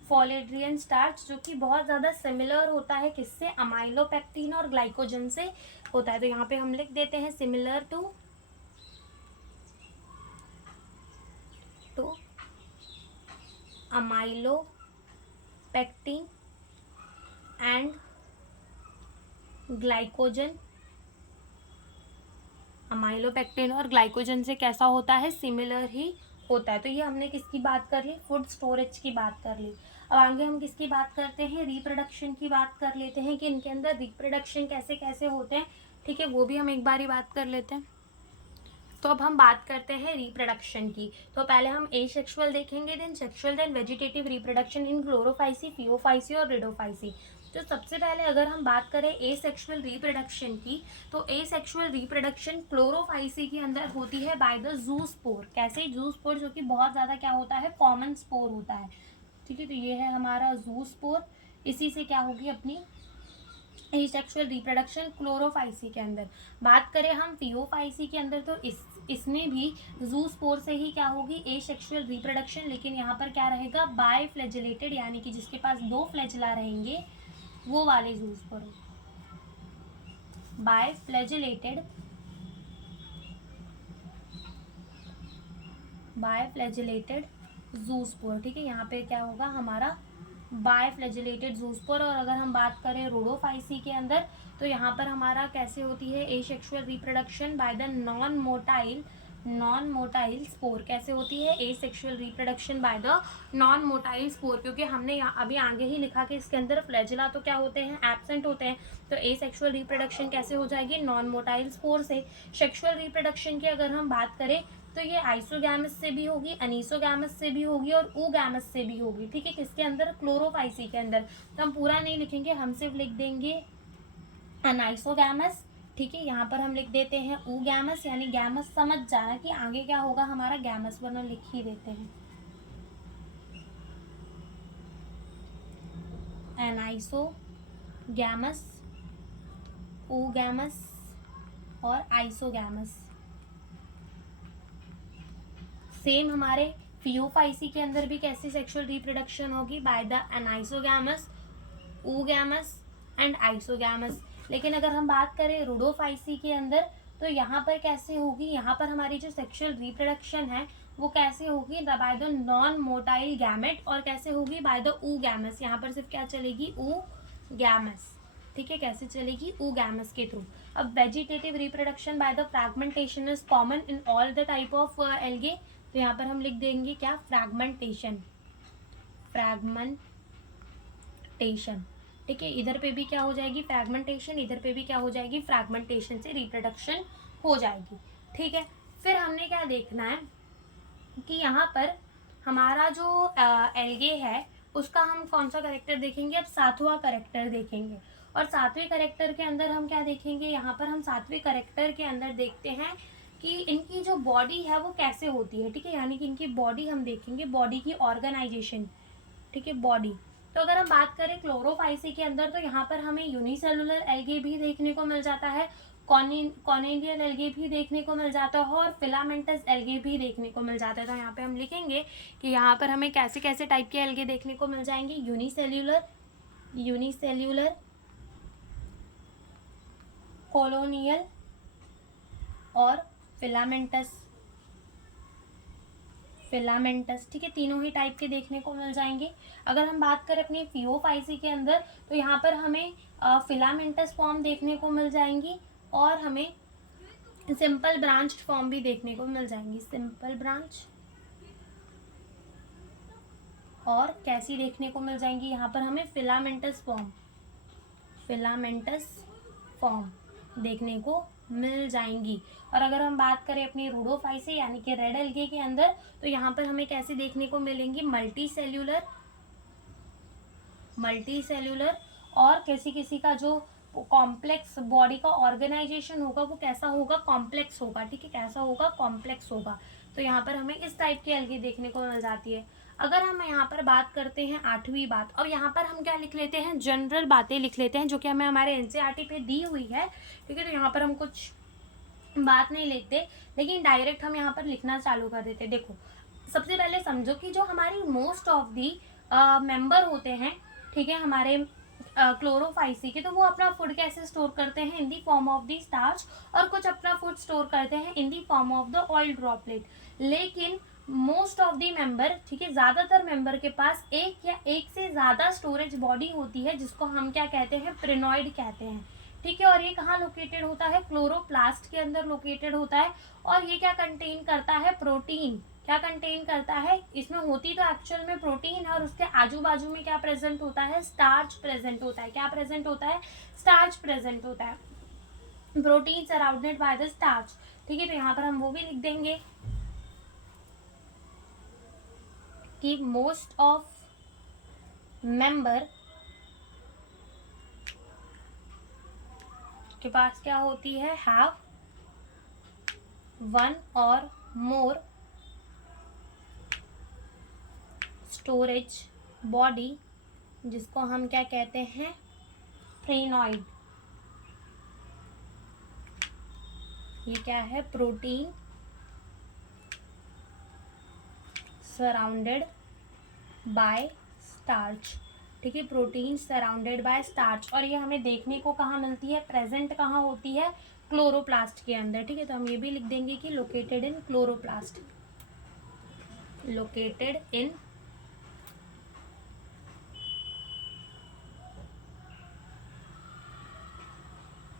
floridean starch, जो कि बहुत ज़्यादा सिमिलर होता है किससे? अमाइलोपेक्टिन और ग्लाइकोजन से होता है। तो यहाँ पे हम लिख देते हैं similar to amylopectin and glycogen. Amylopectin और ग्लाइकोजन से कैसा होता है? सिमिलर ही होता है। तो ये हमने किसकी बात कर ली? फूड स्टोरेज की बात कर ली। अब आगे हम किसकी बात करते हैं? रिप्रोडक्शन की बात कर लेते हैं कि इनके अंदर रिप्रोडक्शन कैसे कैसे होते हैं, ठीक है, वो भी हम एक बार ही बात कर लेते हैं। तो अब हम बात करते हैं रिप्रोडक्शन की। तो पहले हम एसेक्सुअल देखेंगे, then sexual, then vegetative reproduction in Chlorophyceae, Phaeophyceae और रिडोफाइसी। तो सबसे पहले अगर हम बात करें एसेक्सुअल रिप्रोडक्शन की, तो एसेक्सुअल रिप्रोडक्शन क्लोरोफाइसी के अंदर होती है बाय द जूस्पोर। कैसे? जूस्पोर, जो कि बहुत ज़्यादा क्या होता है? कॉमन स्पोर होता है, ठीक है। तो ये है हमारा जूस्पोर, इसी से क्या होगी अपनी एसेक्सुअल रिप्रोडक्शन क्लोरोफाइसी के अंदर। बात करें हम फियोफाइसी के अंदर, तो इसमें भी जूस्पोर से ही क्या होगी? एसेक्सुअल रिप्रोडक्शन, लेकिन यहाँ पर क्या रहेगा? बाय फ्लैजिलेटेड, यानी कि जिसके पास 2 फ्लैजिला रहेंगे वो वाले zoospore, bi flagellated, bi flagellated zoospore, ठीक है। यहाँ पे क्या होगा? हमारा बाय फ्लैजिलेटेड जूस्पोर। और अगर हम बात करें रोडोफाइसी के अंदर, तो यहाँ पर हमारा कैसे होती है asexual reproduction? By the non motile spore. कैसे होती है asexual reproduction? By the non motile spore, क्योंकि हमने यहाँ अभी आगे ही लिखा कि इसके अंदर फ्लैजिला तो क्या होते हैं? एब्सेंट होते हैं। तो एसेक्सुअल रिप्रोडक्शन कैसे हो जाएगी? नॉन मोटाइल स्पोर से। सेक्सुअल रिप्रोडक्शन की अगर हम बात करें, तो ये आइसोगैमस से भी होगी, अनीसोगैमस से भी होगी और ऊगैमस से भी होगी, ठीक है। किसके अंदर? क्लोरोफाइसी के अंदर। तो हम पूरा नहीं लिखेंगे, हम सिर्फ लिख देंगे अनाइसोगैमस, ठीक है। यहाँ पर हम लिख देते हैं ऊगैमस, यानी गैमस समझ जाना कि आगे क्या होगा हमारा गैमस, वरना लिख ही देते हैं एनाइसोगैमस, ऊगैमस और आइसोगैमस। सेम हमारे फियोफाइसी के अंदर भी कैसी सेक्सुअल रिप्रोडक्शन होगी? By the anisogamous, oogamous and isogamous. लेकिन अगर हम बात करें रूडोफाइसी के अंदर, तो यहाँ पर कैसे होगी? यहाँ पर हमारी जो सेक्सुअल रिप्रोडक्शन है वो कैसे होगी? By the non motile gamete. और कैसे होगी? By the oogamous. यहाँ पर सिर्फ क्या चलेगी? ऊगैमस, ठीक है। कैसे चलेगी? ऊगैमस के थ्रू। अब vegetative reproduction by the fragmentation is common in all the type of algae. तो यहाँ पर हम लिख देंगे क्या? फ्रैगमेंटेशन, फ्रैगमेंटेशन, ठीक है। इधर पे भी क्या हो जाएगी? फ्रैगमेंटेशन, इधर पे भी क्या हो जाएगी? फ्रैगमेंटेशन से रिप्रोडक्शन हो जाएगी, ठीक है। फिर हमने क्या देखना है कि यहाँ पर हमारा जो एल्गे है उसका हम कौन सा करेक्टर देखेंगे? अब 7वां करेक्टर देखेंगे। और 7वें करेक्टर के अंदर हम क्या देखेंगे? यहाँ पर हम 7वें करेक्टर के अंदर देखते हैं कि इनकी जो बॉडी है वो कैसे होती है, ठीक है। यानी कि इनकी बॉडी हम देखेंगे, बॉडी की ऑर्गेनाइजेशन, ठीक है, बॉडी। तो अगर हम बात करें क्लोरोफाइसी के अंदर, तो यहाँ पर हमें यूनिसेलुलर एल्गे भी देखने को मिल जाता है, कॉनेडियल एल्गे भी देखने को मिल जाता है और फिलामेंटस एल्गे भी देखने को मिल जाता है। तो यहाँ पे हम लिखेंगे कि यहाँ पर हमें कैसे कैसे टाइप के एल्गे देखने को मिल जाएंगे? यूनिसेल्यूलर, कॉलोनियल और फिलामेंटस फिलामेंटस, ठीक है, तीनों ही टाइप के देखने को मिल जाएंगे। अगर हम बात करें अपनी फियोफाइसी के अंदर तो यहाँ पर हमें फिलामेंटस फॉर्म देखने को मिल जाएंगी और हमें सिंपल ब्रांच फॉर्म भी देखने को मिल जाएंगी, सिंपल ब्रांच और कैसी देखने को मिल जाएंगी, यहाँ पर हमें फिलामेंटस फॉर्म देखने को मिल जाएंगी। और अगर हम बात करें अपनी रूडोफाइसी यानी कि रेड एल्गे के अंदर तो यहाँ पर हमें कैसी देखने को मिलेंगी, मल्टी सेल्यूलर और किसी किसी का जो कॉम्प्लेक्स बॉडी का ऑर्गेनाइजेशन होगा वो कैसा होगा, कॉम्प्लेक्स होगा, ठीक है, कैसा होगा, कॉम्प्लेक्स होगा। तो यहाँ पर हमें इस टाइप की एल्गे देखने को मिल जाती है। अगर हम यहाँ पर बात करते हैं 8वीं बात, और यहाँ पर हम क्या लिख लेते हैं, जनरल बातें लिख लेते हैं जो कि हमें हमारे एनसीईआरटी पे दी हुई है, ठीक है। तो यहाँ पर हम कुछ बात नहीं लेते लेकिन डायरेक्ट हम यहाँ पर लिखना चालू कर देते। देखो सबसे पहले समझो कि जो हमारी मोस्ट ऑफ दी मेंबर होते हैं, ठीक है, हमारे क्लोरोफाइसी के, तो वो अपना फूड कैसे स्टोर करते हैं, in the form of the starch, और कुछ अपना फूड स्टोर करते हैं in the form of the oil droplet. लेकिन मोस्ट ऑफ दी मेंबर, ठीक है, ज्यादातर मेंबर के पास एक या एक से ज्यादा स्टोरेज बॉडी होती है जिसको हम क्या कहते हैं, प्रिनॉइड कहते हैं, ठीक है। और ये कहाँ लोकेटेड होता है, क्लोरोप्लास्ट के अंदर लोकेटेड होता है। और ये क्या कंटेन करता है, प्रोटीन, क्या कंटेन करता है, इसमें होती तो एक्चुअल में प्रोटीन है और उसके आजू बाजू में क्या प्रेजेंट होता है, स्टार्च प्रेजेंट होता है। क्या प्रेजेंट होता है, स्टार्च प्रेजेंट होता है, protein surrounded by the starch, ठीक है। तो यहाँ पर हम वो भी लिख देंगे कि मोस्ट ऑफ मेंबर के पास क्या होती है, हैव वन और मोर स्टोरेज बॉडी, जिसको हम क्या कहते हैं, प्रिनॉइड। ये क्या है, प्रोटीन सराउंडेड बाय स्टार्च, ठीक है, प्रोटीन सराउंडेड बाय स्टार्च। और ये हमें देखने को कहाँ मिलती है, प्रेजेंट कहाँ होती है, क्लोरोप्लास्ट के अंदर, ठीक है। तो हम ये भी लिख देंगे कि located in chloroplast, located in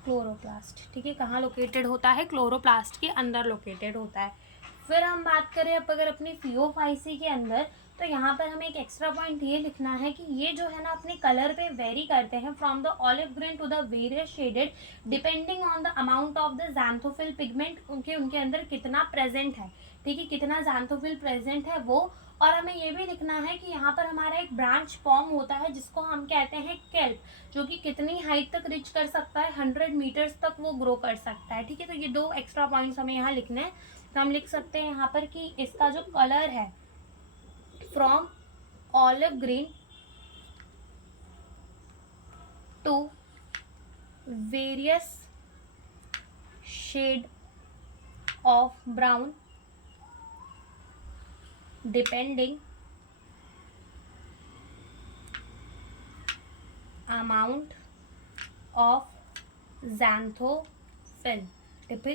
chloroplast, ठीक है, कहाँ लोकेटेड होता है, क्लोरोप्लास्ट के अंदर लोकेटेड होता है। फिर हम बात करें अब अगर अपनी फियोफाइसी के अंदर तो यहाँ पर हमें एक एक्स्ट्रा पॉइंट ये लिखना है कि ये जो है ना अपने कलर पे वेरी करते हैं from the olive green to the various shaded depending on the amount of the xanthophyll pigment, उनके अंदर कितना प्रेजेंट है, ठीक है, कितना ज़ैंथोफिल प्रेजेंट है वो। और हमें ये भी लिखना है कि यहाँ पर हमारा एक ब्रांच फॉर्म होता है जिसको हम कहते हैं केल्प, जो कि कितनी हाइट तक रीच कर सकता है, 100 मीटर्स तक वो ग्रो कर सकता है, ठीक है। तो ये दो एक्स्ट्रा पॉइंट्स हमें यहाँ लिखने हैं। तो हम लिख सकते हैं यहाँ पर कि इसका जो कलर है from olive green to various shade of brown depending amount of xanthophyll,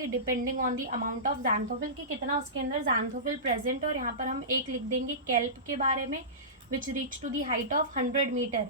depending on the amount of xanthophyll कि कितना उसके अंदर ज़ैंथोफिल प्रेजेंट। और यहाँ पर हम एक लिख देंगे केल्प के बारे में, which reach to the height of 100 metre,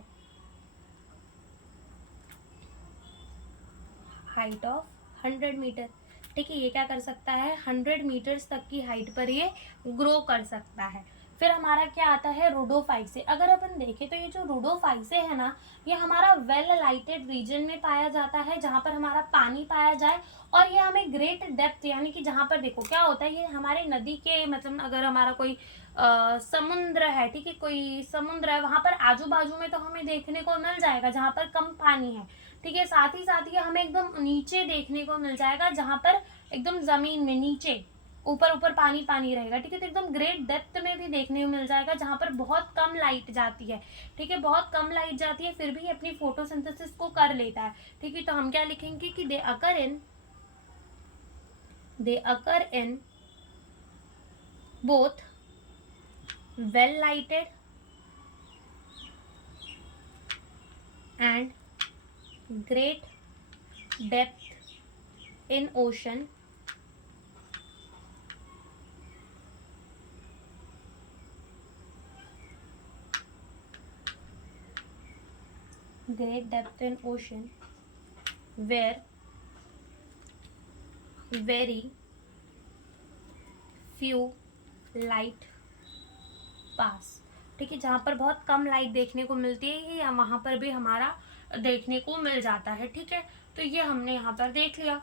height of 100 metre, ठीक है। ये क्या कर सकता है, 100 मीटर्स तक की हाइट पर ये ग्रो कर सकता है। फिर हमारा क्या आता है, रूडोफाइसे। अगर अपन देखें तो ये जो रूडोफाइसे है ना, ये हमारा वेल लाइटेड रीजन में पाया जाता है जहाँ पर हमारा पानी पाया जाए। और ये हमें ग्रेट डेप्थ यानी कि जहाँ पर देखो क्या होता है, ये हमारे नदी के मतलब अगर हमारा कोई समुद्र है, ठीक है, कोई समुद्र है, वहाँ पर आजू बाजू में तो हमें देखने को मिल जाएगा जहाँ पर कम पानी है, ठीक है। साथ ही हमें एकदम नीचे देखने को मिल जाएगा जहाँ पर एकदम जमीन में नीचे ऊपर पानी पानी रहेगा, ठीक है। तो एकदम ग्रेट डेप्थ में भी देखने को मिल जाएगा जहाँ पर बहुत कम लाइट जाती है, ठीक है, बहुत कम लाइट जाती है, फिर भी अपनी फोटोसिंथेसिस को कर लेता है, ठीक है। तो हम क्या लिखेंगे कि they occur in both well lighted and great depth in ocean great depth in ocean where very few light pass। ठीक है, जहाँ पर बहुत कम लाइट देखने को मिलती है या वहाँ पर भी हमारा देखने को मिल जाता है। ठीक है, तो ये हमने यहाँ पर देख लिया।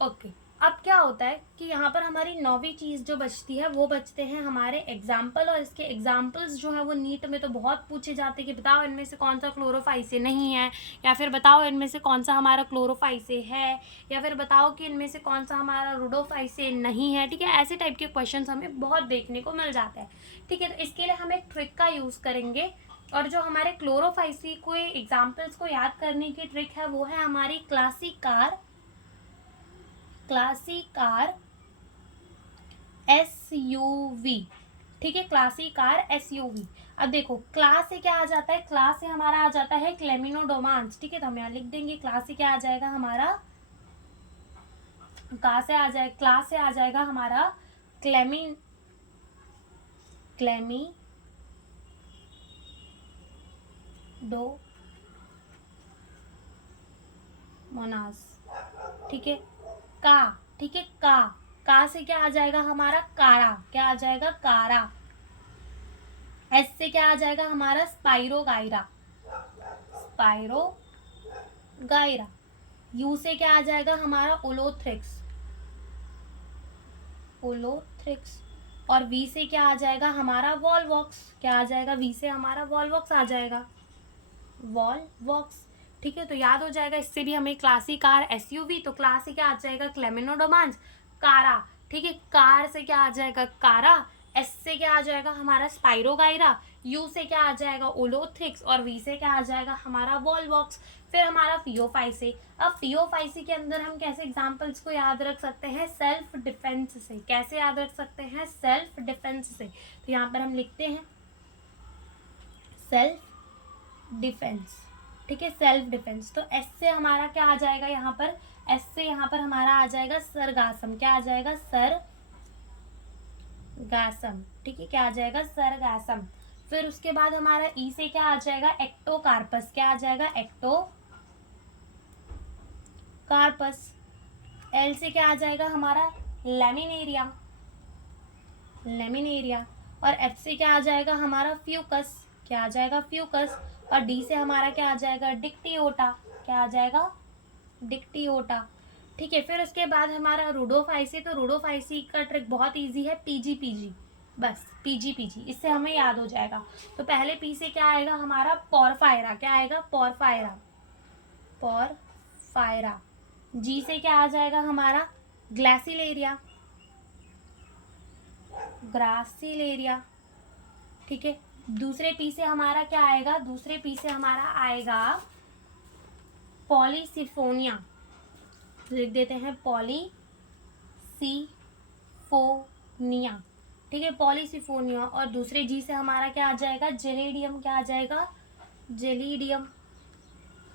ओके, अब क्या होता है कि यहाँ पर हमारी नौवीं चीज़ जो बचती है वो बचते हैं हमारे एग्जाम्पल, और इसके एग्जाम्पल्स जो है वो नीट में तो बहुत पूछे जाते हैं कि बताओ इनमें से कौन सा क्लोरोफाइसे नहीं है, या फिर बताओ इनमें से कौन सा हमारा क्लोरोफाइसे है, या फिर बताओ कि इनमें से कौन सा हमारा रुडोफाइसे नहीं है। ठीक है, ऐसे टाइप के क्वेश्चन हमें बहुत देखने को मिल जाते हैं। ठीक है, तो इसके लिए हम एक ट्रिक का यूज़ करेंगे, और जो हमारे क्लोरोफाइसे को एग्जाम्पल्स को याद करने की ट्रिक है वो है हमारी क्लासिकार SUV। ठीक है, क्लासिकार SUV। अब देखो क्लास से क्या आ जाता है, क्लास से हमारा आ जाता है क्लेमिनोडोमांस। ठीक है, तो हम यहाँ लिख देंगे क्लास से क्या आ जाएगा हमारा, क्लास से आ जाएगा हमारा क्लेमिडोमोनास। ठीक है, ठीक है, का से क्या आ जाएगा हमारा कारा, क्या आ जाएगा कारा। एस से क्या आ जाएगा हमारा स्पाइरोगाइरा। यू से क्या आ जाएगा हमारा ओलोथ्रिक्स। और वी से क्या आ जाएगा हमारा वॉलवॉक्स, क्या आ जाएगा वी से हमारा वॉलवॉक्स आ जाएगा, वॉलवॉक्स। ठीक है, तो याद हो जाएगा इससे भी हमें क्लासिकार SUV, तो क्लास से क्या आ जाएगा क्लेमिनोडोमांस, कारा। ठीक है, कार से क्या आ जाएगा कारा, एस से क्या आ जाएगा हमारा स्पाइरोगाइरा, यू से क्या आ जाएगा ओलोथ्रिक्स, और वी से क्या आ जाएगा हमारा वॉलवॉक्स। फिर हमारा फियोफाइसे। अब फियोफाइसे के अंदर हम कैसे एग्जाम्पल्स को याद रख सकते हैं, सेल्फ डिफेंस से। कैसे याद रख सकते हैं, सेल्फ डिफेंस से। तो यहाँ पर हम लिखते हैं सेल्फ डिफेंस। ठीक है, सेल्फ डिफेंस। तो एस से हमारा क्या आ जाएगा यहाँ पर, एस से यहाँ पर हमारा आ जाएगा सरगासम। क्या आ जाएगा सरगासम। ठीक है, क्या आ जाएगा सरगासम। फिर उसके बाद हमारा ई से क्या आ जाएगा एक्टोकार्पस। क्या आ जाएगा एक्टोकार्पस। एल से क्या आ जाएगा हमारा लेमिनेरिया। और एफ से क्या आ जाएगा हमारा फ्यूकस। क्या आ जाएगा फ्यूकस। और डी से हमारा क्या आ जाएगा डिक्टियोटा। क्या आ जाएगा डिक्टियोटा। ठीक है, फिर उसके बाद हमारा रुडोफाइसी। तो रुडोफाइसी का ट्रिक बहुत इजी है, पीजी। बस पीजी, इससे हमें याद हो जाएगा। तो पहले पी से क्या आएगा हमारा पोरफायरा। क्या आएगा पोरफायरा। जी से क्या आ जाएगा हमारा ग्रासिलेरिया। ठीक है, दूसरे पी से हमारा क्या आएगा, दूसरे पी से हमारा आएगा पॉलीसिफोनिया। लिख देते हैं पॉलीसिफोनिया। ठीक है, पॉलीसिफोनिया। और दूसरे जी से हमारा क्या आ जाएगा जेलिडियम। क्या आ जाएगा जेलिडियम।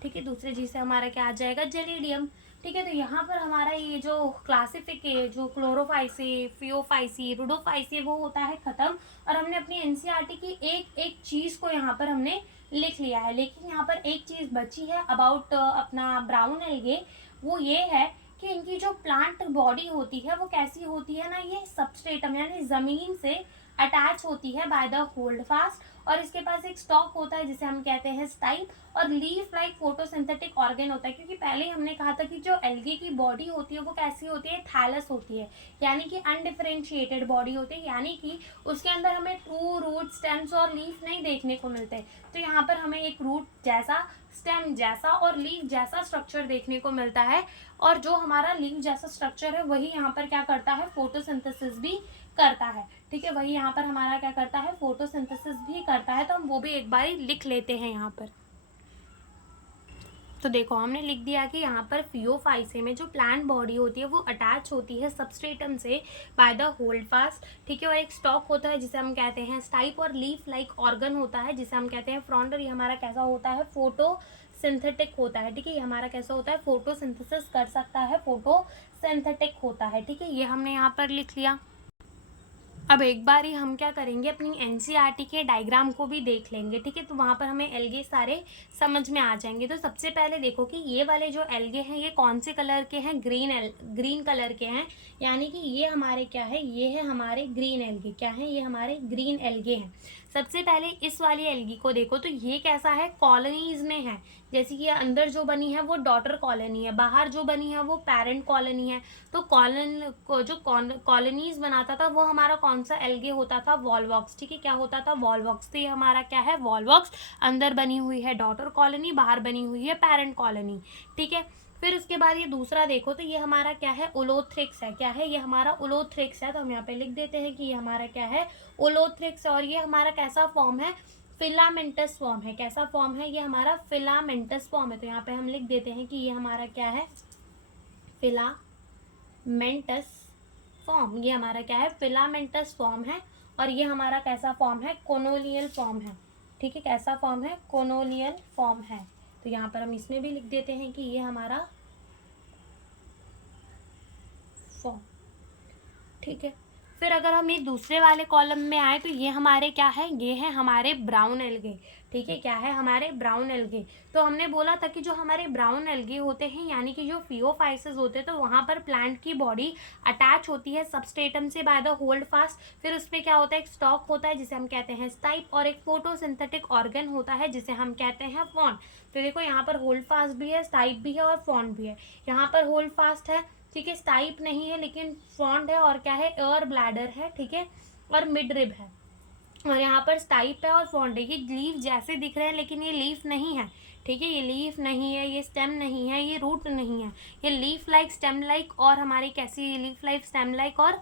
ठीक है, दूसरे जी से हमारा क्या आ जाएगा जेलिडियम। ठीक है, तो यहाँ पर हमारा ये जो जो क्लोरोफाइसे, फियोफाइसी, रुडोफाइसी वो होता है खत्म, और हमने अपनी एनसीईआरटी की एक एक चीज को यहाँ पर हमने लिख लिया है। लेकिन यहाँ पर एक चीज बची है अबाउट अपना ब्राउन एल्गे, वो ये है कि इनकी जो प्लांट बॉडी होती है वो कैसी होती है ना, ये सबस्ट्रेटम यानी जमीन से अटैच होती है बाय द होल्ड फास्ट, और इसके पास एक स्टॉक होता है जिसे हम कहते हैं स्टाइल, और लीफ लाइक फोटोसिंथेटिक ऑर्गन होता है। क्योंकि पहले हमने कहा था कि जो एल्गी की बॉडी होती है वो कैसी होती है, थैलस होती है, यानी कि अनडिफरेंशिएटेड बॉडी होती है, यानी कि उसके अंदर हमें ट्रू रूट, स्टेम्स और लीफ नहीं देखने को मिलते। तो यहाँ पर हमें एक रूट जैसा, स्टेम जैसा और लीफ जैसा स्ट्रक्चर देखने को मिलता है, और जो हमारा लीफ जैसा स्ट्रक्चर है वही यहाँ पर क्या करता है, फोटोसिंथेसिस भी करता है। ठीक है, वही यहाँ पर हमारा क्या करता है, फोटोसिंथेसिस भी करता है। तो हम वो भी एक बार लिख लेते हैं यहाँ पर। तो देखो हमने लिख दिया कि यहाँ पर फियोफाइसे में जो प्लांट बॉडी होती है वो अटैच होती है सबस्ट्रेटम से बाय द होल्ड फास्ट। ठीक है, और एक स्टॉक होता है जिसे हम कहते हैं स्टाइप, और लीफ लाइक ऑर्गन होता है जिसे हम कहते हैं फ्रॉन्ट, और ये हमारा कैसा होता है, फोटोसिंथेटिक होता है। ठीक है, ये हमारा कैसा होता है, फोटोसिंथेसिस कर सकता है, फोटोसिंथेटिक होता है। ठीक है, ये हमने यहाँ पर लिख लिया। अब एक बार ही हम क्या करेंगे, अपनी एनसीईआरटी के डायग्राम को भी देख लेंगे, ठीक है। तो वहाँ पर हमें एल्गे सारे समझ में आ जाएंगे। तो सबसे पहले देखो कि ये वाले जो एल्गे हैं ये कौन से कलर के हैं, ग्रीन कलर के हैं, यानी कि ये हमारे क्या है, ये है हमारे ग्रीन एल्गे। क्या है, ये हमारे ग्रीन एल्गे हैं। सबसे पहले इस वाली एल्गी को देखो, तो ये कैसा है, कॉलोनीज में है। जैसे कि अंदर जो बनी है वो डॉटर कॉलोनी है, बाहर जो बनी है वो पेरेंट कॉलोनी है। तो जो कॉलोनीज बनाता था वो हमारा कौन सा एल्गे होता था, वॉलवॉक्स, ठीक है। क्या होता था, वॉलवॉक्स। तो ये हमारा क्या है, वॉलवॉक्स। अंदर बनी हुई है डॉटर कॉलोनी, बाहर बनी हुई है पेरेंट कॉलोनी, ठीक है। फिर उसके बाद ये दूसरा देखो, तो ये हमारा क्या है, ओलोथ्रिक्स है। क्या है, ये हमारा ओलोथ्रिक्स है। तो हम यहाँ पे लिख देते हैं कि ये हमारा क्या है, ओलोथ्रिक्स। और ये हमारा कैसा फॉर्म है, फिलामेंटस फॉर्म है। कैसा फॉर्म है, ये हमारा फिलामेंटस फॉर्म है। तो यहाँ पे हम लिख देते हैं कि ये हमारा क्या है, फिलामेंटस फॉर्म। ये हमारा क्या है, फिलामेंटस फॉर्म है। और ये हमारा कैसा फॉर्म है, कोनोलियल फॉर्म है, ठीक है। कैसा फॉर्म है, कोनोलियल फॉर्म है। तो यहाँ पर हम इसमें भी लिख देते हैं कि ये हमारा फॉर्म, ठीक है। फिर अगर हम इस दूसरे वाले कॉलम में आए, तो ये हमारे क्या है, ये है हमारे ब्राउन एल्गे, ठीक है। क्या है, हमारे ब्राउन एल्गे। तो हमने बोला था कि जो हमारे ब्राउन एल्गे होते हैं, यानी कि जो फियोफाइसिस होते हैं, तो वहाँ पर प्लांट की बॉडी अटैच होती है सबस्ट्रेटम से बाय द होल्ड फास्ट। फिर उसमें क्या होता है, एक स्टॉक होता है जिसे हम कहते हैं स्टाइप, और एक फोटोसिंथेटिक ऑर्गन होता है जिसे हम कहते हैं फॉन। तो देखो यहाँ पर होल्ड फास्ट भी है, स्टाइप भी है और फॉन भी है। यहाँ पर होल्ड फास्ट है, ठीक है, स्टाइप नहीं है, लेकिन फॉन्ड है, और क्या है, एयर ब्लैडर है, ठीक है, और मिड रिब है। और यहाँ पर स्टाइप है और फॉन्ड है। ये लीफ जैसे दिख रहे हैं, लेकिन ये लीफ नहीं है, ठीक है। ये लीफ नहीं है, ये स्टेम नहीं है, ये रूट नहीं है। ये लीफ लाइक, स्टेम लाइक, और हमारी कैसी, ये लीफ लाइक, स्टेम लाइक और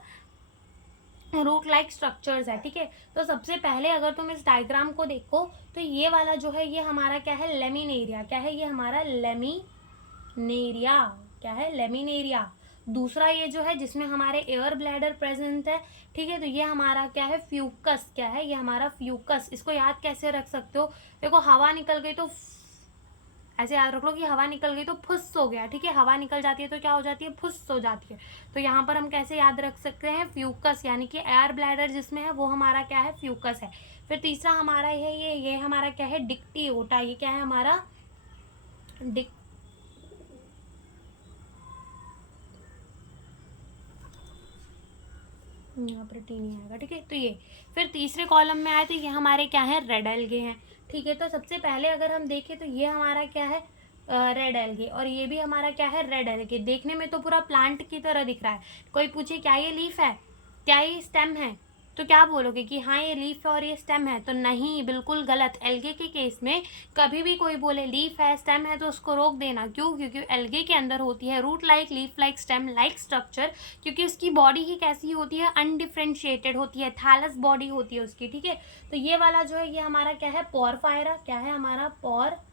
रूट लाइक स्ट्रक्चर्स है, ठीक है। तो सबसे पहले अगर तुम इस डायग्राम को देखो, तो ये वाला जो है ये हमारा क्या है, लेमिनेरिया। क्या है, ये हमारा लेमिनेरिया। क्या है, लेमिनेरिया। दूसरा ये जो है जिसमें हमारे एयर ब्लैडर प्रेजेंट है, ठीक है। तो ये हमारा क्या है, फ्यूकस। क्या है, ये हमारा फ्यूकस। इसको याद कैसे रख सकते हो, देखो हवा निकल गई तो ऐसे याद रख लो कि हवा निकल गई तो फुस हो गया, ठीक है। हवा निकल जाती है तो क्या हो जाती है, फुस हो जाती है। तो यहाँ पर हम कैसे याद रख सकते हैं, फ्यूकस, यानी कि एयर ब्लैडर जिसमें है वो हमारा क्या है, फ्यूकस है। फिर तीसरा हमारा है ये हमारा क्या है, डिक्टियोटा। ये क्या है हमारा, यहाँ पर टी नहीं आएगा, ठीक है। तो ये फिर तीसरे कॉलम में आए, तो ये हमारे क्या है, रेड एल्गे हैं, ठीक है। तो सबसे पहले अगर हम देखें तो ये हमारा क्या है, रेड एल्गे, और ये भी हमारा क्या है, रेड एल्गे। देखने में तो पूरा प्लांट की तरह दिख रहा है। कोई पूछे क्या ये लीफ है, क्या ये स्टेम है, तो क्या बोलोगे कि हाँ ये लीफ है और ये स्टेम है, तो नहीं, बिल्कुल गलत। एल्गे के केस में कभी भी कोई बोले लीफ है, स्टेम है, तो उसको रोक देना। क्यों, क्योंकि एल्गे के अंदर होती है root like, leaf like, stem like structure, क्योंकि उसकी बॉडी ही कैसी होती है, अनडिफ्रेंशिएटेड होती है, थैलस बॉडी होती है उसकी, ठीक है। तो ये वाला जो है ये हमारा क्या है, पोरफायरा। क्या है हमारा, पोरफायरा।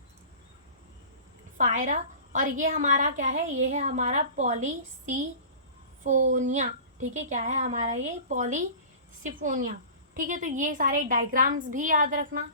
और ये हमारा क्या है, ये है हमारा पॉलीसिफोनिया, ठीक है। क्या है हमारा, ये पॉलीसिफोनिया, ठीक है। तो ये सारे डायग्राम्स भी याद रखना,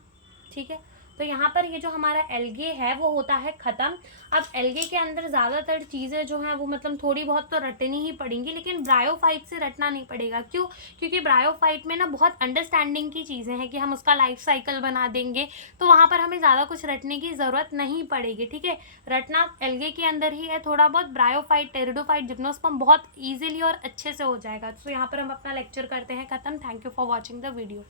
ठीक है। तो यहाँ पर ये जो हमारा एल्गे है वो होता है ख़त्म। अब एल्गे के अंदर ज़्यादातर चीज़ें जो हैं वो मतलब थोड़ी बहुत तो रटनी ही पड़ेंगी, लेकिन ब्रायोफाइट से रटना नहीं पड़ेगा। क्यों, क्योंकि ब्रायोफाइट में ना बहुत अंडरस्टैंडिंग की चीज़ें हैं कि हम उसका लाइफ साइकिल बना देंगे, तो वहाँ पर हमें ज़्यादा कुछ रटने की ज़रूरत नहीं पड़ेगी, ठीक है। रटना एल्गे के अंदर ही है थोड़ा बहुत, ब्रायोफाइट, टेरिडोफाइट, जिम्नोस्पर्म बहुत ईजिली और अच्छे से हो जाएगा। तो यहाँ पर हम अपना लेक्चर करते हैं ख़त्म। Thank you for watching the video.